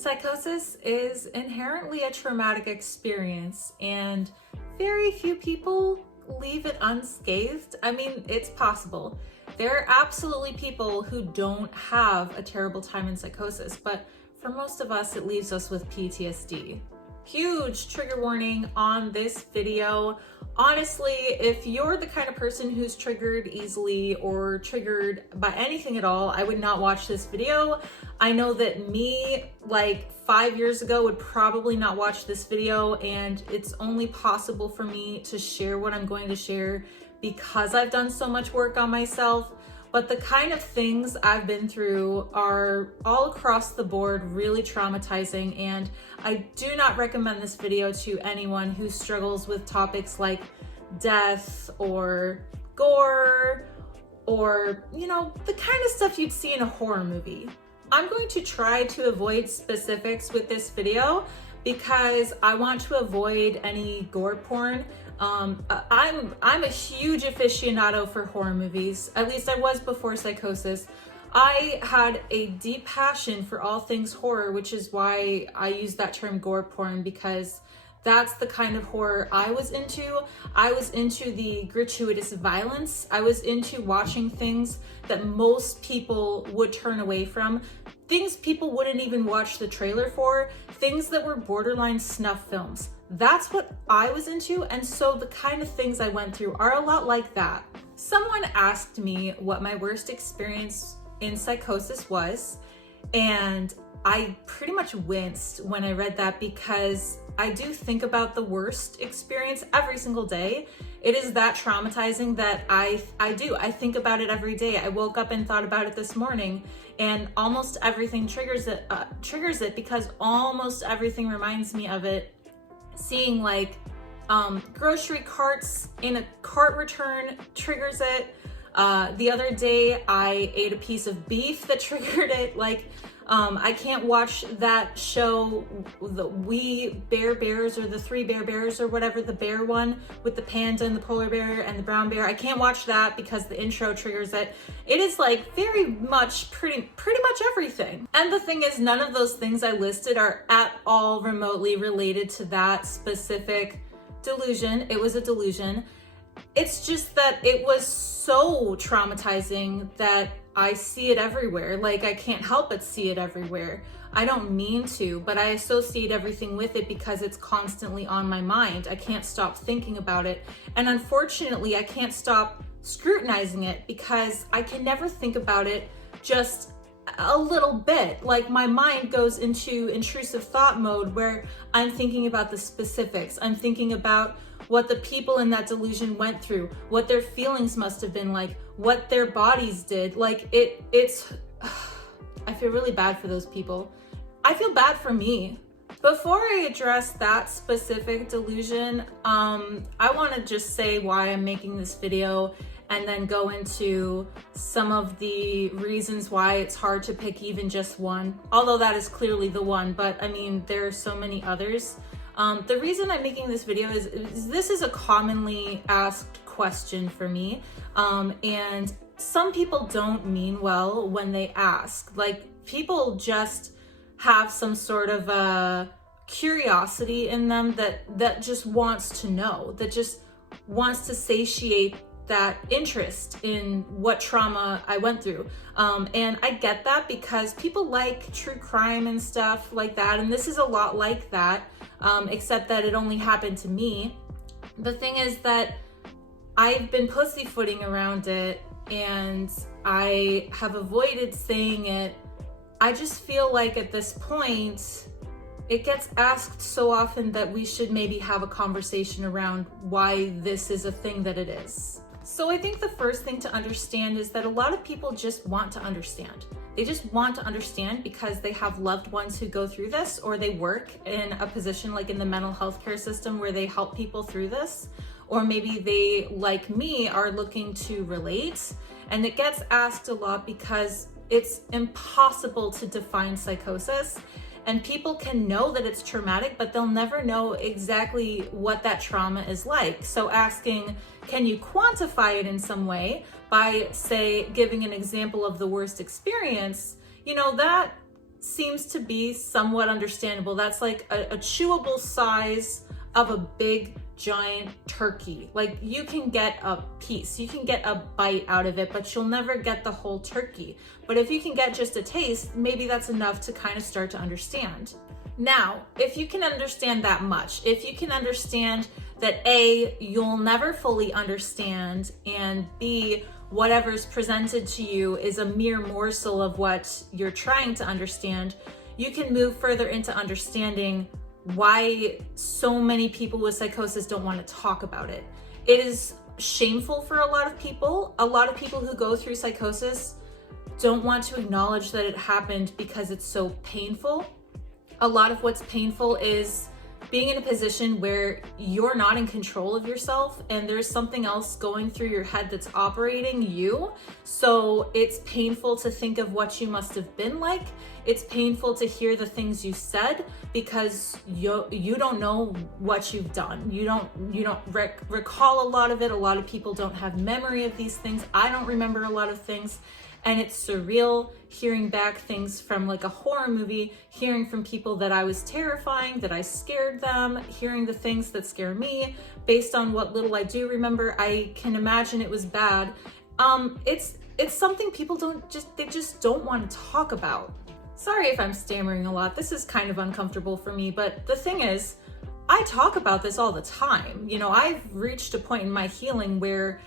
Psychosis is inherently a traumatic experience, and very few people leave it unscathed. I mean, it's possible. There are absolutely people who don't have a terrible time in psychosis, but for most of us, it leaves us with PTSD. Huge trigger warning on this video. Honestly, if you're the kind of person who's triggered easily or triggered by anything at all, I would not watch this video. I know that me, like 5 years ago, would probably not watch this video, and it's only possible for me to share what I'm going to share because I've done so much work on myself. But the kind of things I've been through are all across the board really traumatizing, and I do not recommend this video to anyone who struggles with topics like death or gore or, the kind of stuff you'd see in a horror movie. I'm going to try to avoid specifics with this video because I want to avoid any gore porn. I'm a huge aficionado for horror movies. At least I was before Psychosis. I had a deep passion for all things horror, which is why I use that term gore porn, because that's the kind of horror I was into. I was into the gratuitous violence. I was into watching things that most people would turn away from, things people wouldn't even watch the trailer for, things that were borderline snuff films. That's what I was into, and so the kind of things I went through are a lot like that. Someone asked me what my worst experience in Psychosis was, and I pretty much winced when I read that because I do think about the worst experience every single day. It is that traumatizing that I think about it every day. I woke up and thought about it this morning, and almost everything triggers it because almost everything reminds me of it. Seeing like grocery carts in a cart return triggers it. The other day I ate a piece of beef that triggered it. I can't watch that show, the We Bear Bears, or the Three Bear Bears, or whatever, the bear one with the panda and the polar bear and the brown bear. I can't watch that because the intro triggers it. It is like very much pretty much everything. And the thing is, none of those things I listed are at all remotely related to that specific delusion. It was a delusion. It's just that it was so traumatizing that I see it everywhere. Like, I can't help but see it everywhere. I don't mean to, but I associate everything with it because it's constantly on my mind. I can't stop thinking about it. And unfortunately, I can't stop scrutinizing it because I can never think about it just a little bit. Like, my mind goes into intrusive thought mode where I'm thinking about the specifics. I'm thinking about what the people in that delusion went through, what their feelings must have been like, what their bodies did. Like, it's I feel really bad for those people. I feel bad for me. Before I address that specific delusion, I want to just say why I'm making this video and then go into some of the reasons why it's hard to pick even just one, although that is clearly the one, but I mean, there are so many others. The reason I'm making this video is this is a commonly asked question for me, and some people don't mean well when they ask. Like, people just have some sort of a curiosity in them that just wants to know, that just wants to satiate that interest in what trauma I went through. And I get that because people like true crime and stuff like that, and this is a lot like that. Except that it only happened to me. The thing is that I've been pussyfooting around it, and I have avoided saying it. I just feel like at this point, it gets asked so often that we should maybe have a conversation around why this is a thing that it is. So I think the first thing to understand is that a lot of people just want to understand. They just want to understand because they have loved ones who go through this, or they work in a position like in the mental health care system where they help people through this, or maybe they, like me, are looking to relate. And it gets asked a lot because it's impossible to define psychosis, and people can know that it's traumatic, but they'll never know exactly what that trauma is like. So asking, can you quantify it in some way by, say, giving an example of the worst experience, that seems to be somewhat understandable. That's like a chewable size of a big giant turkey. Like you can get a piece, you can get a bite out of it, but you'll never get the whole turkey. But if you can get just a taste, maybe that's enough to kind of start to understand. Now, if you can understand that much, if you can understand that A, you'll never fully understand, and B, whatever's presented to you is a mere morsel of what you're trying to understand, you can move further into understanding why so many people with psychosis don't want to talk about it. It is shameful for a lot of people. A lot of people who go through psychosis don't want to acknowledge that it happened because it's so painful. A lot of what's painful is being in a position where you're not in control of yourself and there's something else going through your head that's operating you. So it's painful to think of what you must have been like. It's painful to hear the things you said because you don't know what you've done. You don't recall a lot of it. A lot of people don't have memory of these things. I don't remember a lot of things. And it's surreal hearing back things from like a horror movie, hearing from people that I was terrifying, that I scared them, hearing the things that scare me. Based on what little I do remember, I can imagine it was bad. It's something people just don't want to talk about. Sorry if I'm stammering a lot. This is kind of uncomfortable for me, but the thing is, I talk about this all the time. You know, I've reached a point in my healing where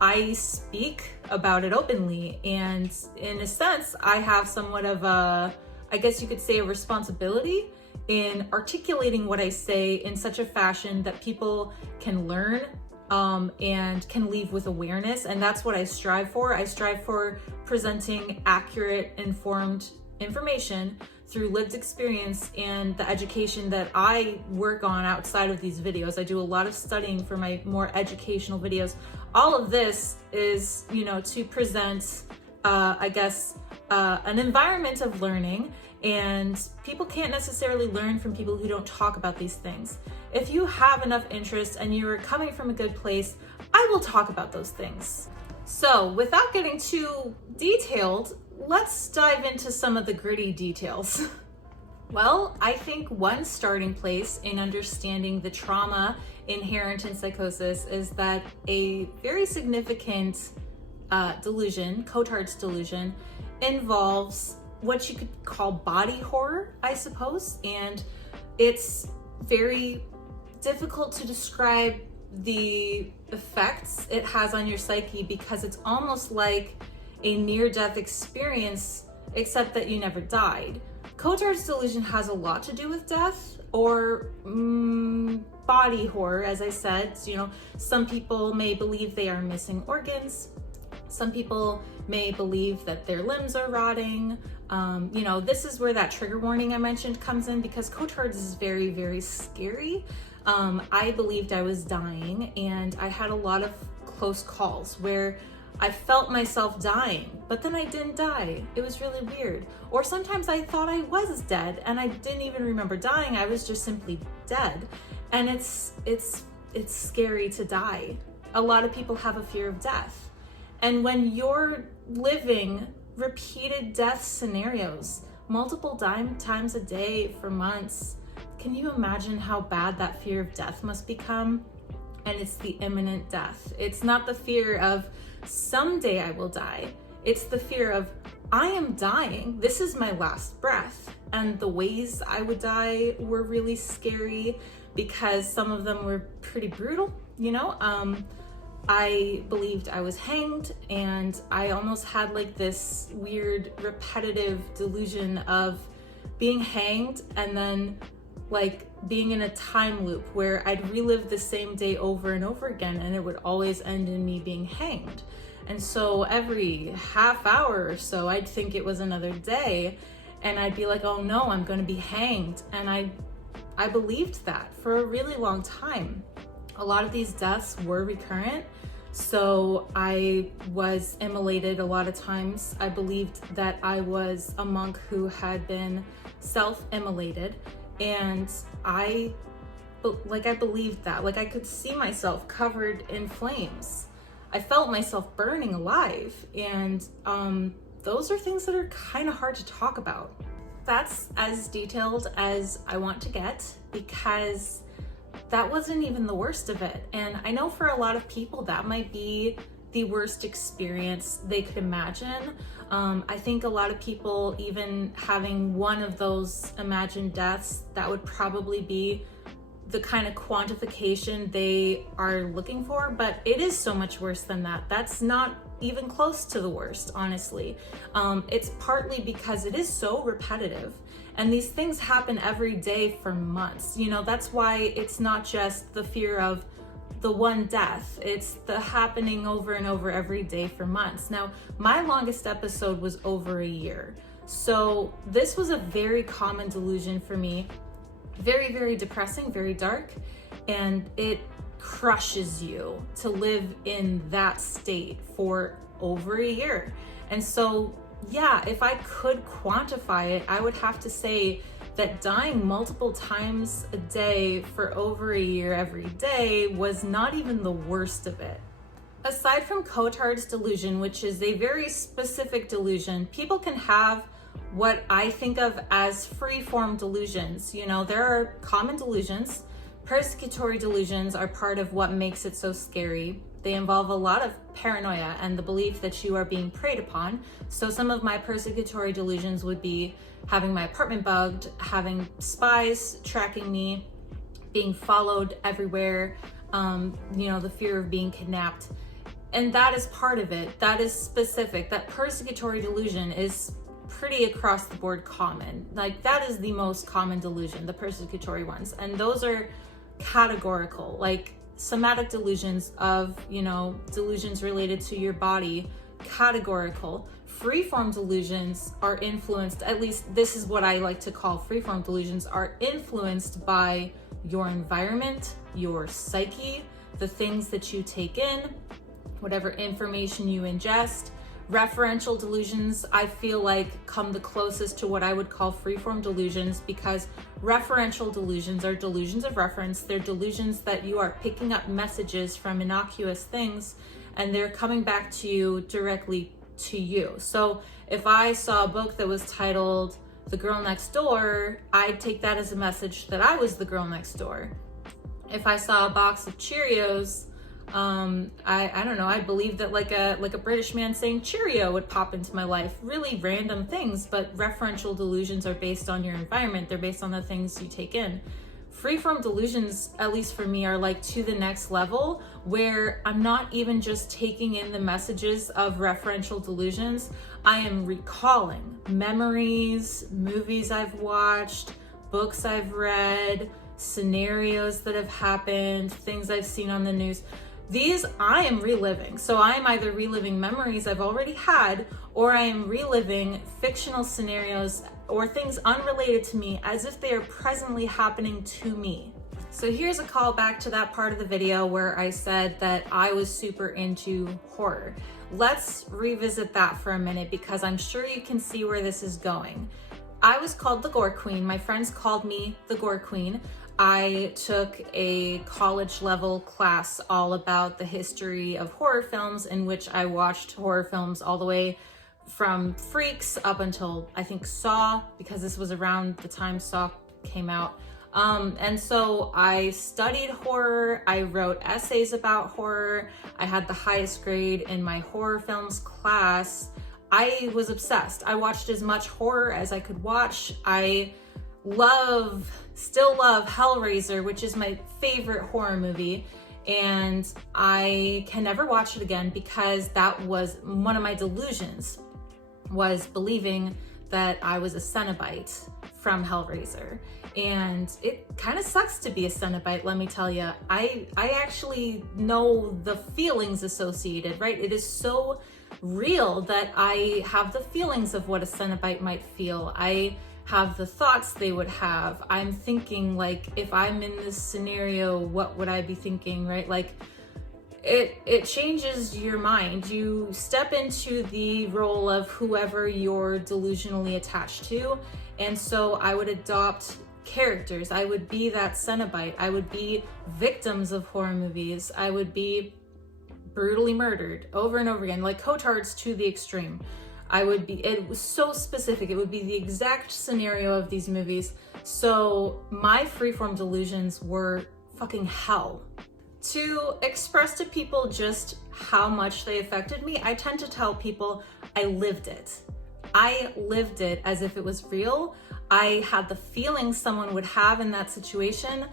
I speak about it openly, and in a sense, I have somewhat of a, I guess you could say, a responsibility in articulating what I say in such a fashion that people can learn and can leave with awareness. And that's what I strive for. I strive for presenting accurate, informed information through lived experience and the education that I work on outside of these videos. I do a lot of studying for my more educational videos. All of this is, you know, to present, I guess, an environment of learning, and people can't necessarily learn from people who don't talk about these things. If you have enough interest and you're coming from a good place, I will talk about those things. So without getting too detailed, let's dive into some of the gritty details. Well, I think one starting place in understanding the trauma inherent in psychosis is that a very significant delusion, Cotard's delusion, involves what you could call body horror, I suppose. And it's very difficult to describe the effects it has on your psyche because it's almost like a near-death experience, except that you never died. Cotard's delusion has a lot to do with death or body horror, as I said. You know, some people may believe they are missing organs. Some people may believe that their limbs are rotting. You know, this is where that trigger warning I mentioned comes in, because Cotard's is very, very scary. I believed I was dying, and I had a lot of close calls where I felt myself dying, but then I didn't die. It was really weird. Or sometimes I thought I was dead and I didn't even remember dying. I was just simply dead. And it's scary to die. A lot of people have a fear of death. And when you're living repeated death scenarios, multiple times a day for months, can you imagine how bad that fear of death must become? And it's the imminent death. It's not the fear of someday I will die. It's the fear of I am dying. This is my last breath. And the ways I would die were really scary because some of them were pretty brutal, you know? I believed I was hanged, and I almost had like this weird repetitive delusion of being hanged and then like being in a time loop where I'd relive the same day over and over again, and it would always end in me being hanged. And so every half hour or so, I'd think it was another day, and I'd be like, oh no, I'm going to be hanged. And I believed that for a really long time. A lot of these deaths were recurrent, so I was immolated a lot of times. I believed that I was a monk who had been self-immolated, and I believed that. Like, I could see myself covered in flames. I felt myself burning alive, and those are things that are kind of hard to talk about. that's as detailed as I want to get, because that wasn't even the worst of it. And I know for a lot of people that might be the worst experience they could imagine. I think a lot of people, even having one of those imagined deaths, that would probably be the kind of quantification they are looking for, but it is so much worse than that. That's not even close to the worst, honestly. It's partly because it is so repetitive, and these things happen every day for months. You know, that's why it's not just the fear of the one death, it's the happening over and over every day for months. Now, my longest episode was over a year. So this was a very common delusion for me. Very, very depressing, very dark, and it crushes you to live in that state for over a year. And so, yeah, if I could quantify it, I would have to say that dying multiple times a day for over a year every day was not even the worst of it. Aside from Cotard's delusion, which is a very specific delusion, people can have what I think of as free-form delusions. You know, there are common delusions. Persecutory delusions are part of what makes it so scary. They involve a lot of paranoia and the belief that you are being preyed upon. So some of my persecutory delusions would be having my apartment bugged, having spies tracking me, being followed everywhere, you know, the fear of being kidnapped. And that is part of it. That is specific. That persecutory delusion is pretty across the board common. Like, that is the most common delusion, the persecutory ones. And those are categorical, like somatic delusions of, you know, delusions related to your body, categorical. Freeform delusions are influenced, at least this is what I like to call freeform delusions, are influenced by your environment, your psyche, the things that you take in, whatever information you ingest. Referential delusions, I feel like, come the closest to what I would call freeform delusions, because referential delusions are delusions of reference. They're delusions that you are picking up messages from innocuous things and they're coming back to you directly to you. So if I saw a book that was titled The Girl Next Door, I'd take that as a message that I was the girl next door. If I saw a box of Cheerios, I don't know, I believe that like a British man saying Cheerio would pop into my life. Really random things, but referential delusions are based on your environment. They're based on the things you take in. Freeform delusions, at least for me, are like to the next level, where I'm not even just taking in the messages of referential delusions. I am recalling memories, movies I've watched, books I've read, scenarios that have happened, things I've seen on the news. These I am reliving. So I am either reliving memories I've already had, or I am reliving fictional scenarios or things unrelated to me as if they are presently happening to me. So here's a call back to that part of the video where I said that I was super into horror. Let's revisit that for a minute, because I'm sure you can see where this is going. I was called the Gore Queen. My friends called me the Gore Queen. I took a college level class all about the history of horror films, in which I watched horror films all the way from Freaks up until, I think, Saw, because this was around the time Saw came out. And so I studied horror, I wrote essays about horror, I had the highest grade in my horror films class. I was obsessed. I watched as much horror as I could watch. I still love Hellraiser, which is my favorite horror movie. And I can never watch it again, because that was one of my delusions, was believing that I was a Cenobite from Hellraiser. And it kind of sucks to be a Cenobite, let me tell you. I actually know the feelings associated, right? It is so real that I have the feelings of what a Cenobite might feel. I have the thoughts they would have. I'm thinking, like, if I'm in this scenario, what would I be thinking, right? Like, it changes your mind. You step into the role of whoever you're delusionally attached to. And so I would adopt characters. I would be that Cenobite. I would be victims of horror movies. I would be brutally murdered over and over again, like Cotard's to the extreme. it was so specific. It would be the exact scenario of these movies. So my freeform delusions were fucking hell. To express to people just how much they affected me, I tend to tell people I lived it. I lived it as if it was real. I had the feelings someone would have in that situation.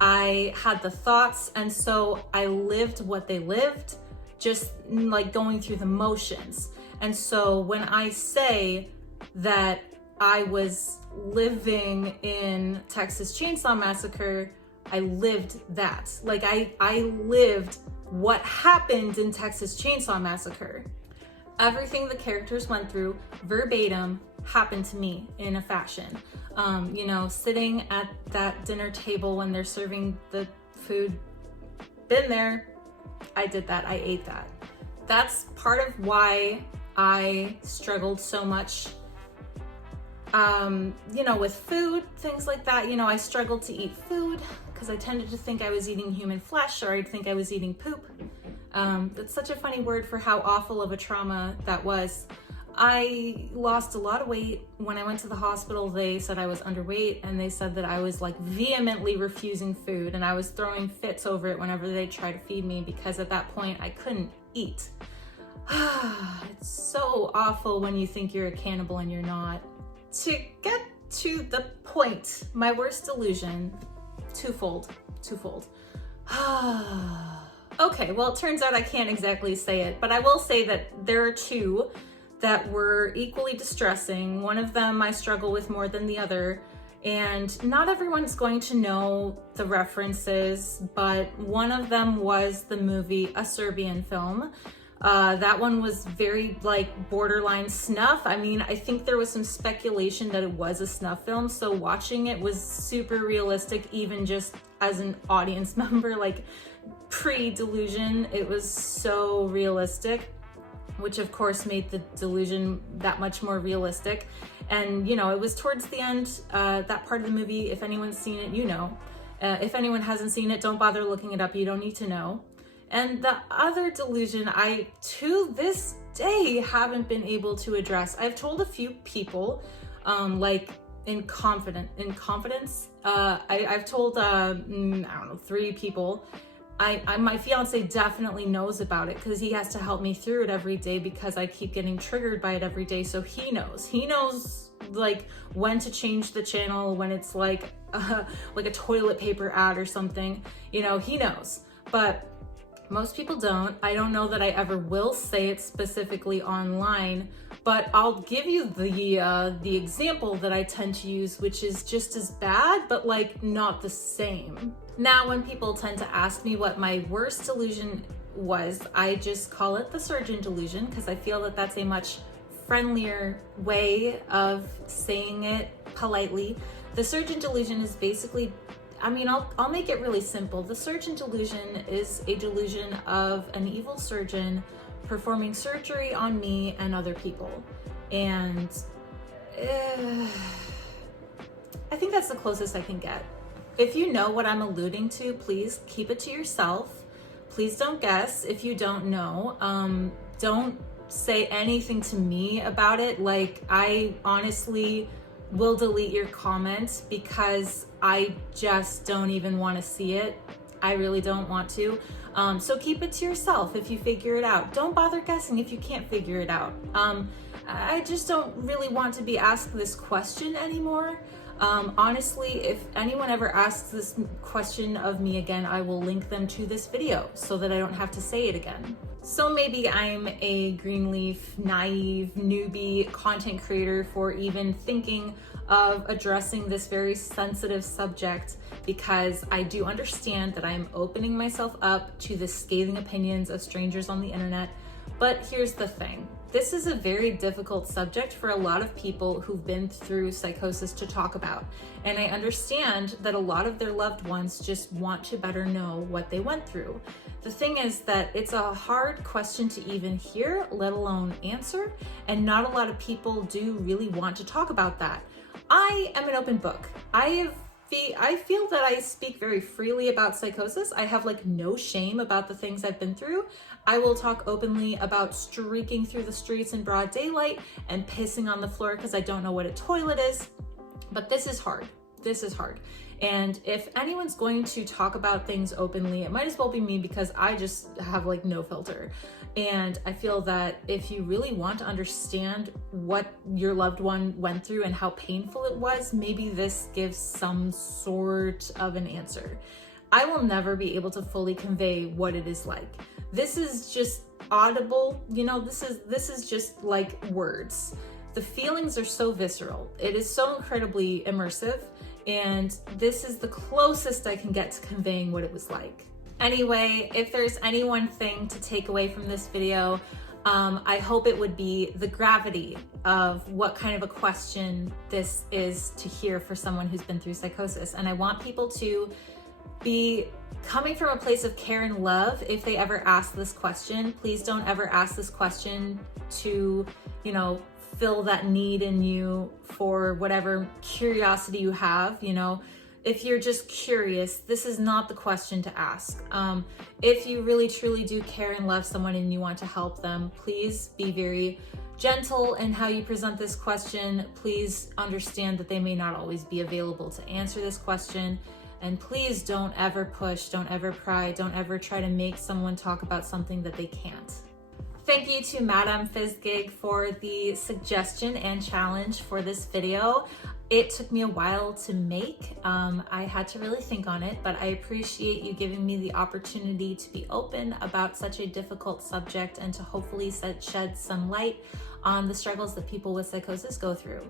I had the thoughts, and so I lived what they lived, just like going through the motions. And so when I say that I was living in Texas Chainsaw Massacre, I lived that. Like I lived what happened in Texas Chainsaw Massacre. Everything the characters went through verbatim happened to me in a fashion. You know, sitting at that dinner table when they're serving the food, been there, I did that, I ate that. That's part of why I struggled so much, you know, with food, things like that. You know, I struggled to eat food because I tended to think I was eating human flesh, or I'd think I was eating poop. That's such a funny word for how awful of a trauma that was. I lost a lot of weight. When I went to the hospital, they said I was underweight, and they said that I was like vehemently refusing food, and I was throwing fits over it whenever they tried to feed me, because at that point I couldn't eat. It's so awful when you think you're a cannibal and you're not. To get to the point, my worst delusion, twofold. Okay, well, it turns out I can't exactly say it, but I will say that there are two that were equally distressing. One of them I struggle with more than the other, and not everyone's going to know the references, but one of them was the movie A Serbian Film. That one was very like borderline snuff. I mean, I think there was some speculation that it was a snuff film, so watching it was super realistic, even just as an audience member, like pre-delusion, it was so realistic, which of course made the delusion that much more realistic. And you know, it was towards the end, that part of the movie, if anyone's seen it, you know. If anyone hasn't seen it, don't bother looking it up, you don't need to know. And the other delusion I, to this day, haven't been able to address. I've told a few people, like in confidence, I've told, I don't know, 3 people. My fiance definitely knows about it because he has to help me through it every day because I keep getting triggered by it every day. So he knows like when to change the channel, when it's like a toilet paper ad or something, you know, he knows, but most people don't. I don't know that I ever will say it specifically online, but I'll give you the example that I tend to use, which is just as bad, but like not the same. Now, when people tend to ask me what my worst delusion was, I just call it the surgeon delusion because I feel that that's a much friendlier way of saying it politely. The surgeon delusion is basically, I mean, I'll make it really simple. The surgeon delusion is a delusion of an evil surgeon performing surgery on me and other people. And I think that's the closest I can get. If you know what I'm alluding to, please keep it to yourself. Please don't guess if you don't know. Don't say anything to me about it. Like, I honestly will delete your comment because I just don't even want to see it. I really don't want to. So keep it to yourself if you figure it out. Don't bother guessing if you can't figure it out. I just don't really want to be asked this question anymore. Honestly, if anyone ever asks this question of me again, I will link them to this video so that I don't have to say it again. So maybe I'm a greenleaf, naive, newbie content creator for even thinking of addressing this very sensitive subject, because I do understand that I'm opening myself up to the scathing opinions of strangers on the internet. But here's the thing. This is a very difficult subject for a lot of people who've been through psychosis to talk about. And I understand that a lot of their loved ones just want to better know what they went through. The thing is that it's a hard question to even hear, let alone answer, and not a lot of people do really want to talk about that. I am an open book. I have I feel that I speak very freely about psychosis. I have like no shame about the things I've been through. I will talk openly about streaking through the streets in broad daylight and pissing on the floor because I don't know what a toilet is. But this is hard. This is hard. And if anyone's going to talk about things openly, it might as well be me, because I just have like no filter. And I feel that if you really want to understand what your loved one went through and how painful it was, maybe this gives some sort of an answer. I will never be able to fully convey what it is like. This is just audible, you know, this is just like words. The feelings are so visceral. It is so incredibly immersive. And this is the closest I can get to conveying what it was like. Anyway, if there's any one thing to take away from this video, I hope it would be the gravity of what kind of a question this is to hear for someone who's been through psychosis. And I want people to be coming from a place of care and love. If they ever ask this question, please don't ever ask this question to, you know, fill that need in you for whatever curiosity you have. You know, if you're just curious, this is not the question to ask. If you really truly do care and love someone and you want to help them, please be very gentle in how you present this question. Please understand that they may not always be available to answer this question. And please don't ever push, don't ever pry, don't ever try to make someone talk about something that they can't. Thank you to Madame Fizzgig for the suggestion and challenge for this video. It took me a while to make. I had to really think on it, but I appreciate you giving me the opportunity to be open about such a difficult subject and to hopefully shed some light on the struggles that people with psychosis go through.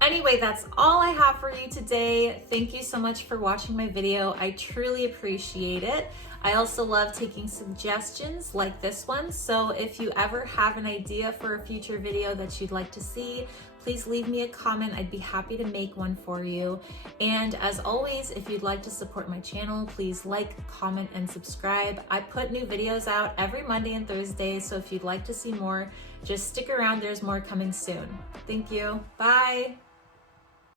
Anyway, that's all I have for you today. Thank you so much for watching my video. I truly appreciate it. I also love taking suggestions like this one. So if you ever have an idea for a future video that you'd like to see, please leave me a comment. I'd be happy to make one for you. And as always, if you'd like to support my channel, please like, comment, and subscribe. I put new videos out every Monday and Thursday, so if you'd like to see more, just stick around. There's more coming soon. Thank you. Bye.